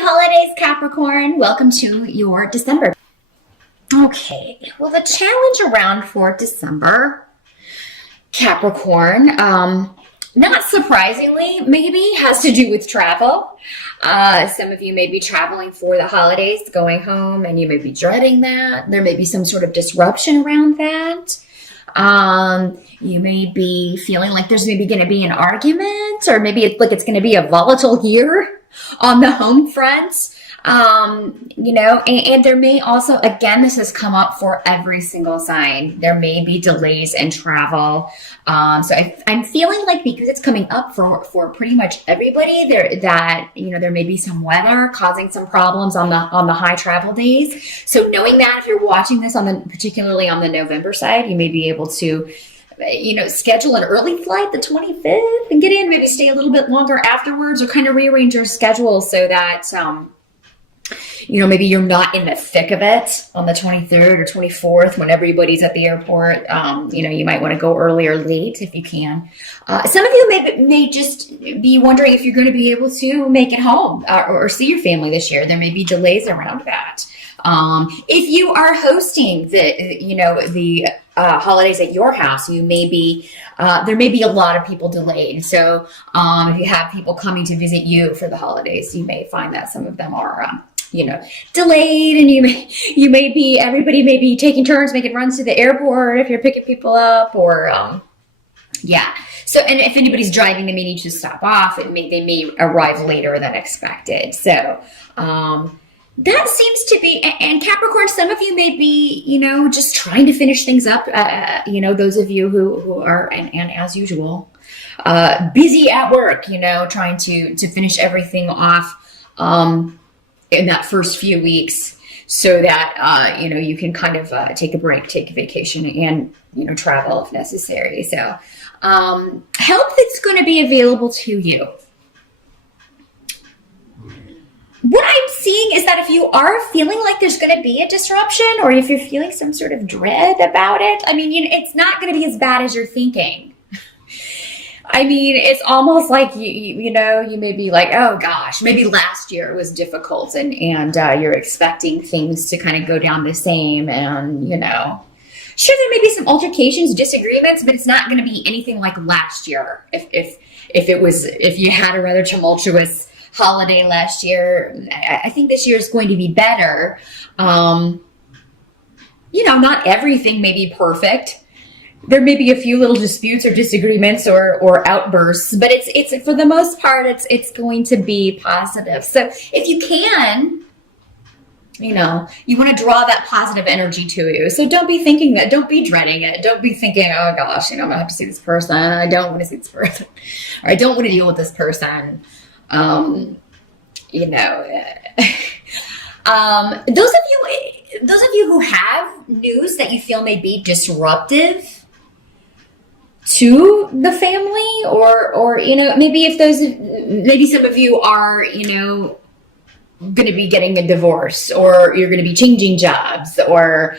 holidays, Capricorn. Welcome to your December. Okay, well, the challenge around for December, Capricorn, not surprisingly, maybe has to do with travel. Some of you may be traveling for the holidays, going home, and you may be dreading that. There may be some sort of disruption around that. You may be feeling like there's maybe going to be an argument, or maybe it's like it's going to be a volatile year on the home front. And there may also, again, this has come up for every single sign. There may be delays in travel. So I'm feeling like because it's coming up for pretty much everybody there may be some weather causing some problems on the high travel days. So knowing that, if you're watching this particularly on the November side, you may be able to schedule an early flight the 25th and get in, maybe stay a little bit longer afterwards, or kind of rearrange your schedule so that, maybe you're not in the thick of it on the 23rd or 24th when everybody's at the airport. You might want to go early or late if you can. Some of you may just be wondering if you're going to be able to make it home or see your family this year. There may be delays around that. If you are hosting the holidays at your house, there may be a lot of people delayed. So if you have people coming to visit you for the holidays, you may find that some of them are delayed, and everybody may be taking turns making runs to the airport if you're picking people up, or So, and if anybody's driving, they may need to stop off. They may arrive later than expected. So, that seems to be, and Capricorn, some of you may be, just trying to finish things up. Those of you who are, and as usual, busy at work, trying to finish everything off, in that first few weeks, so that, you can kind of take a break, take a vacation, and, travel if necessary. So, help that's going to be available to you. What I'm seeing is that if you are feeling like there's going to be a disruption, or if you're feeling some sort of dread about it, it's not going to be as bad as you're thinking. It's almost like you may be like, oh gosh, maybe last year was difficult, and you're expecting things to kind of go down the same, and sure, there may be some altercations, disagreements, but it's not going to be anything like last year. If you had a rather tumultuous holiday last year, I think this year is going to be better. Not everything may be perfect. There may be a few little disputes or disagreements or outbursts, but it's for the most part, it's going to be positive. So if you can, you want to draw that positive energy to you. So don't be thinking that, don't be dreading it. Don't be thinking, oh gosh, I'm going to have to see this person. I don't want to see this person, or I don't want to deal with this person. Those of you who have news that you feel may be disruptive to the family, or maybe some of you are, going to be getting a divorce, or you're going to be changing jobs, or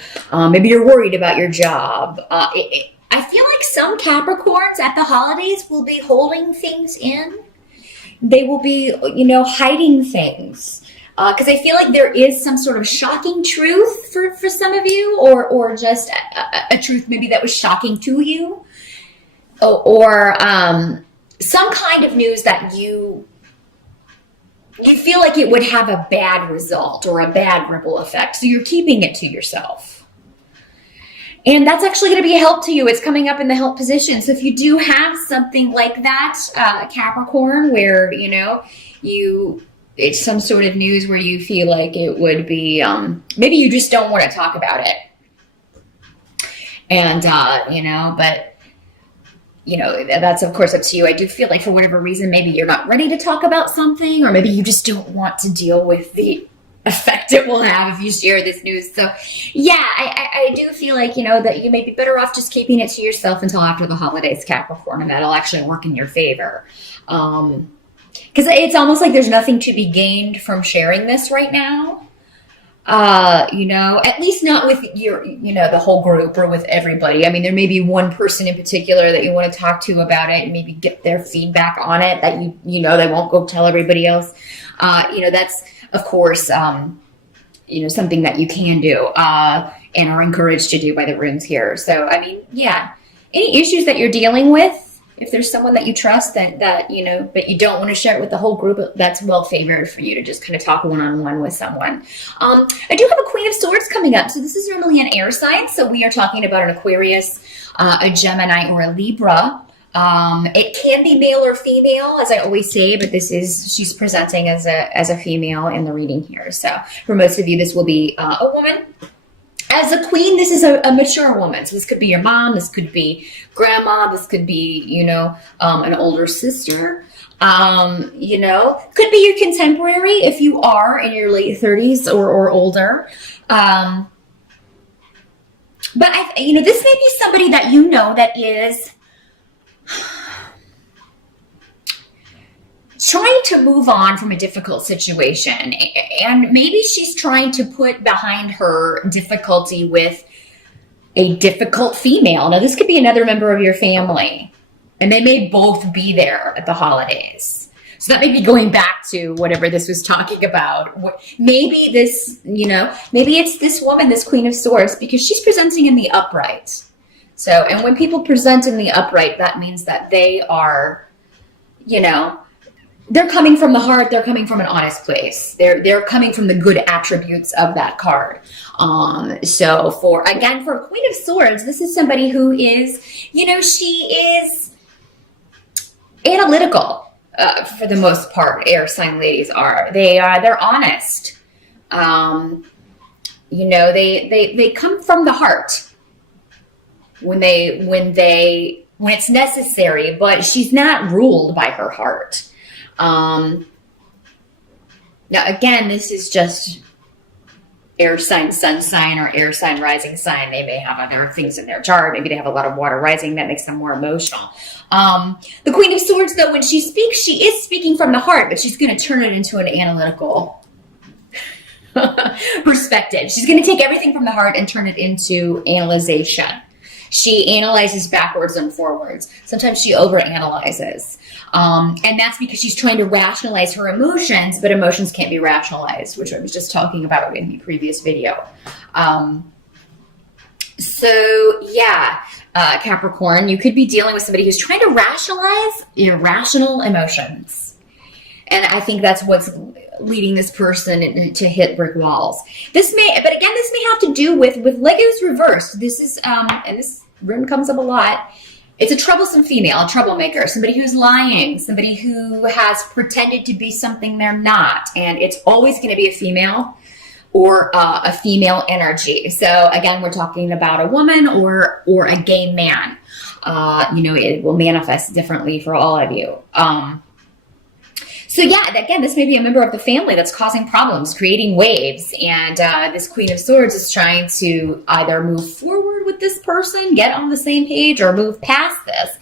maybe you're worried about your job. I feel like some Capricorns at the holidays will be holding things in. They will be, hiding things. Because I feel like there is some sort of shocking truth for some of you, or just a truth maybe that was shocking to you, or some kind of news that you feel like it would have a bad result or a bad ripple effect. So you're keeping it to yourself. And that's actually going to be a help to you. It's coming up in the help position. So if you do have something like that, Capricorn, where, it's some sort of news where you feel like it would be, maybe you just don't want to talk about it. And, that's of course up to you. I do feel like for whatever reason, maybe you're not ready to talk about something, or maybe you just don't want to deal with the effect it will have if you share this news. So yeah, I do feel like, that you may be better off just keeping it to yourself until after the holidays, Capricorn, and that'll actually work in your favor. Because it's almost like there's nothing to be gained from sharing this right now. You know, at least not with your, you know, the whole group or with everybody. I mean, there may be one person in particular that you want to talk to about it and maybe get their feedback on it that you know, they won't go tell everybody else. You know, that's, of course, you know, something that you can do, and are encouraged to do by the runes here. So, I mean, yeah, any issues that you're dealing with, if there's someone that you trust that, you know, but you don't want to share it with the whole group, that's well favored for you to just kind of talk one-on-one with someone. I do have a Queen of Swords coming up. So this is normally an air sign. So we are talking about an Aquarius, a Gemini, or a Libra. It can be male or female, as I always say, but she's presenting as a female in the reading here. So for most of you, this will be a woman. As a queen, this is a mature woman. So this could be your mom, this could be grandma, this could be, you know, an older sister. You know, could be your contemporary if you are in your late 30s or older. But you know, this may be somebody that you know that is trying to move on from a difficult situation, and maybe she's trying to put behind her difficulty with a difficult female. Now, this could be another member of your family, and they may both be there at the holidays. So that may be going back to whatever this was talking about. Maybe this, you know, maybe it's this woman, this Queen of Swords, because she's presenting in the upright. So, and when people present in the upright, that means that they are, you know, they're coming from the heart. They're coming from an honest place. They're coming from the good attributes of that card. So for a Queen of Swords, this is somebody who is, you know, she is analytical for the most part. Air sign ladies they're honest. You know, they come from the heart when it's necessary, but she's not ruled by her heart. Now, again, this is just air sign, sun sign, or air sign, rising sign. They may have other things in their chart. Maybe they have a lot of water rising that makes them more emotional. The Queen of Swords, though, when she speaks, she is speaking from the heart, but she's going to turn it into an analytical perspective. She's going to take everything from the heart and turn it into analyzation. She analyzes backwards and forwards. Sometimes she overanalyzes. And that's because she's trying to rationalize her emotions, but emotions can't be rationalized, which I was just talking about in the previous video. Capricorn, you could be dealing with somebody who's trying to rationalize irrational emotions. And I think that's what's leading this person to hit brick walls. This may have to do with Legos reversed. This is, and this rune comes up a lot. It's a troublesome female, a troublemaker, somebody who's lying, somebody who has pretended to be something they're not. And it's always going to be a female or a female energy. So again, we're talking about a woman or a gay man. You know, it will manifest differently for all of you. So yeah, again, this may be a member of the family that's causing problems, creating waves. And this Queen of Swords is trying to either move forward with this person, get on the same page, or move past this.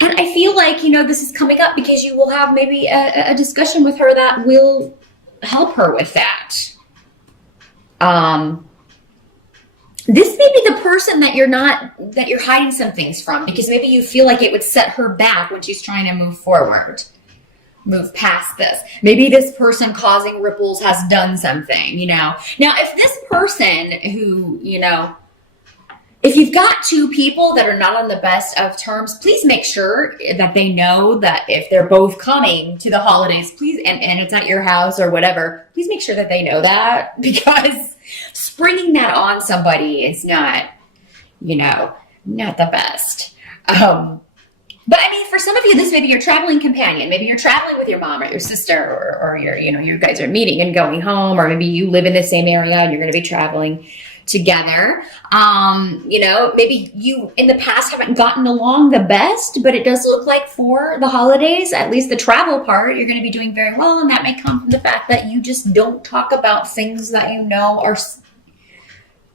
And I feel like, you know, this is coming up because you will have maybe a discussion with her that will help her with that. This may be the person that you're hiding some things from, because maybe you feel like it would set her back when she's trying to move forward. Move past this. Maybe this person causing ripples has done something, you know. Now, if this person who, you know, if you've got two people that are not on the best of terms, please make sure that they know that if they're both coming to the holidays, please, and it's at your house or whatever, please make sure that they know that, because springing that on somebody is not, you know, not the best. But I mean, for some of you, this may be your traveling companion. Maybe you're traveling with your mom or your sister, or you're, you know, you guys are meeting and going home, or maybe you live in the same area and you're going to be traveling together. You know, maybe you in the past haven't gotten along the best, but it does look like for the holidays, at least the travel part, you're going to be doing very well. And that may come from the fact that you just don't talk about things that you know are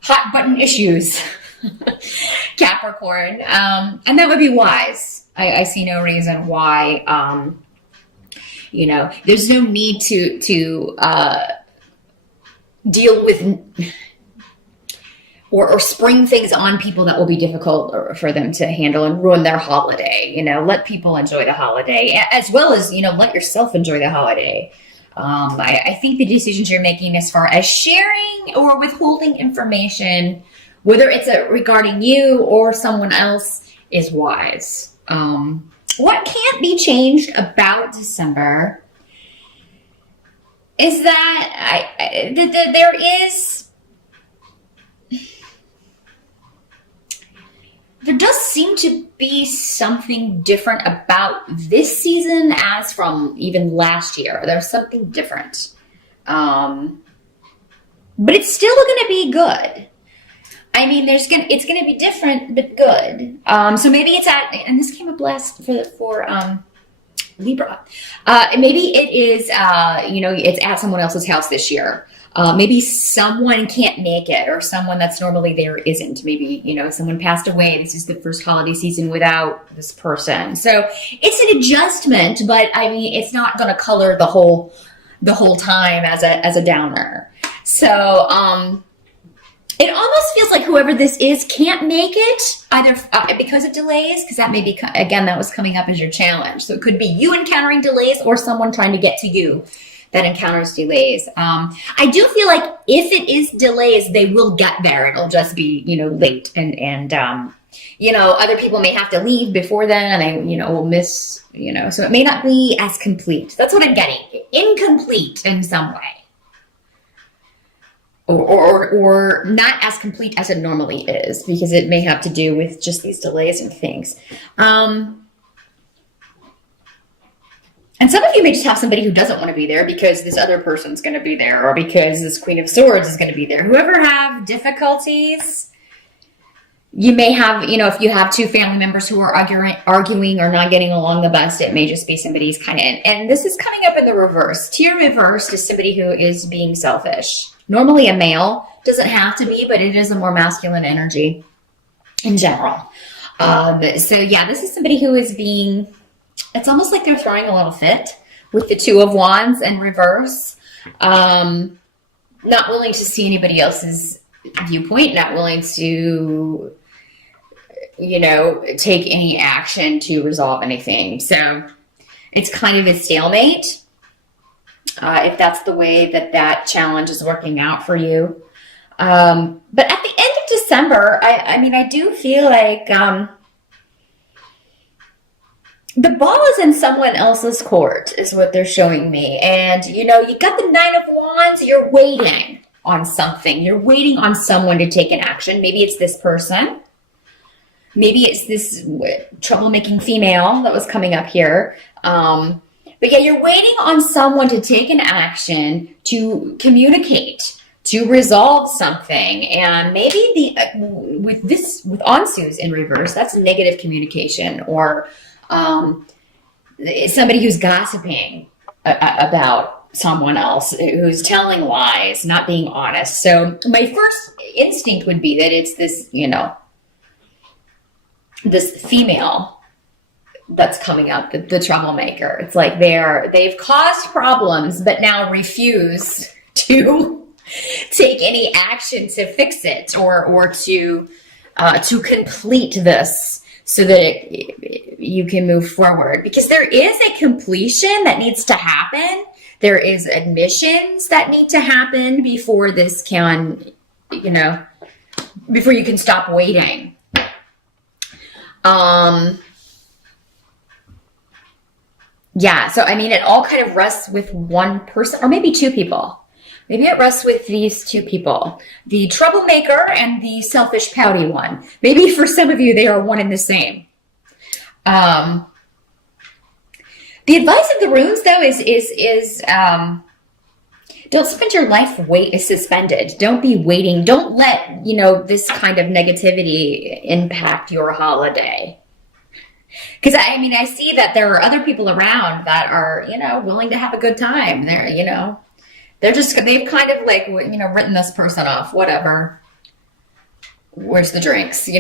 hot button issues. Capricorn. And that would be wise. I see no reason why, you know, there's no need to deal with or spring things on people that will be difficult for them to handle and ruin their holiday. Let people enjoy the holiday as well as, let yourself enjoy the holiday. I think the decisions you're making as far as sharing or withholding information, whether it's regarding you or someone else, is wise. What can't be changed about December is that there does seem to be something different about this season as from even last year. There's something different. But it's still going to be good. I mean, it's going to be different, but good. So maybe it's and this came up last for Libra. Maybe it is, it's at someone else's house this year. Maybe someone can't make it, or someone that's normally there isn't. Maybe, someone passed away. This is the first holiday season without this person. So it's an adjustment, but I mean, it's not going to color the whole time as a downer. So, it almost feels like whoever this is can't make it, either because of delays, because that may be, again, that was coming up as your challenge. So it could be you encountering delays or someone trying to get to you that encounters delays. I do feel like if it is delays, they will get there. It'll just be, late. And other people may have to leave before then, and they, will miss, so it may not be as complete. That's what I'm getting. Incomplete in some way. Or not as complete as it normally is, because it may have to do with just these delays and things. And some of you may just have somebody who doesn't want to be there because this other person's going to be there, or because this Queen of Swords is going to be there. Whoever have difficulties, you may have, if you have two family members who are arguing or not getting along the best, it may just be somebody's kind of, and this is coming up in the reverse. Tier reversed is somebody who is being selfish. Normally a male, doesn't have to be, but it is a more masculine energy in general. So yeah, this is somebody who is being, it's almost like they're throwing a little fit with the Two of Wands in reverse. Not willing to see anybody else's viewpoint, not willing to, take any action to resolve anything. So it's kind of a stalemate. If that's the way that challenge is working out for you. But at the end of December, I do feel like the ball is in someone else's court, is what they're showing me. And, you got the Nine of Wands, you're waiting on something. You're waiting on someone to take an action. Maybe it's this person. Maybe it's this troublemaking female that was coming up here. But yeah, you're waiting on someone to take an action, to communicate, to resolve something. And maybe with Ansu's in reverse, that's negative communication, or somebody who's gossiping about someone else, who's telling lies, not being honest. So my first instinct would be that it's this, this female that's coming up, the troublemaker. It's like they've caused problems, but now refuse to take any action to fix it, or to complete this so that you can move forward. Because there is a completion that needs to happen. There is admissions that need to happen before this can, before you can stop waiting. Yeah, so it all kind of rests with one person, or maybe two people. Maybe it rests with these two people, the troublemaker and the selfish, pouty one. Maybe for some of you, they are one and the same. The advice of the runes, though, is don't spend your life suspended. Don't be waiting. Don't let, this kind of negativity impact your holiday. Because I see that there are other people around that are, willing to have a good time. They've kind of like, written this person off, whatever. Where's the drinks, So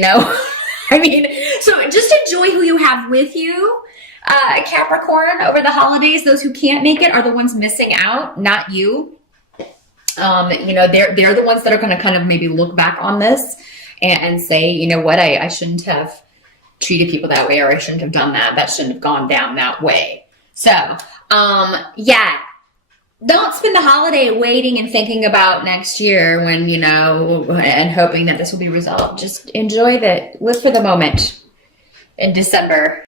just enjoy who you have with you. Capricorn, over the holidays, those who can't make it are the ones missing out, not you. You know, they're the ones that are going to kind of maybe look back on this and say, you know what, I shouldn't have treated people that way, or I shouldn't have done that. That shouldn't have gone down that way. So, yeah, don't spend the holiday waiting and thinking about next year when, you know, and hoping that this will be resolved. Just enjoy live for the moment in December.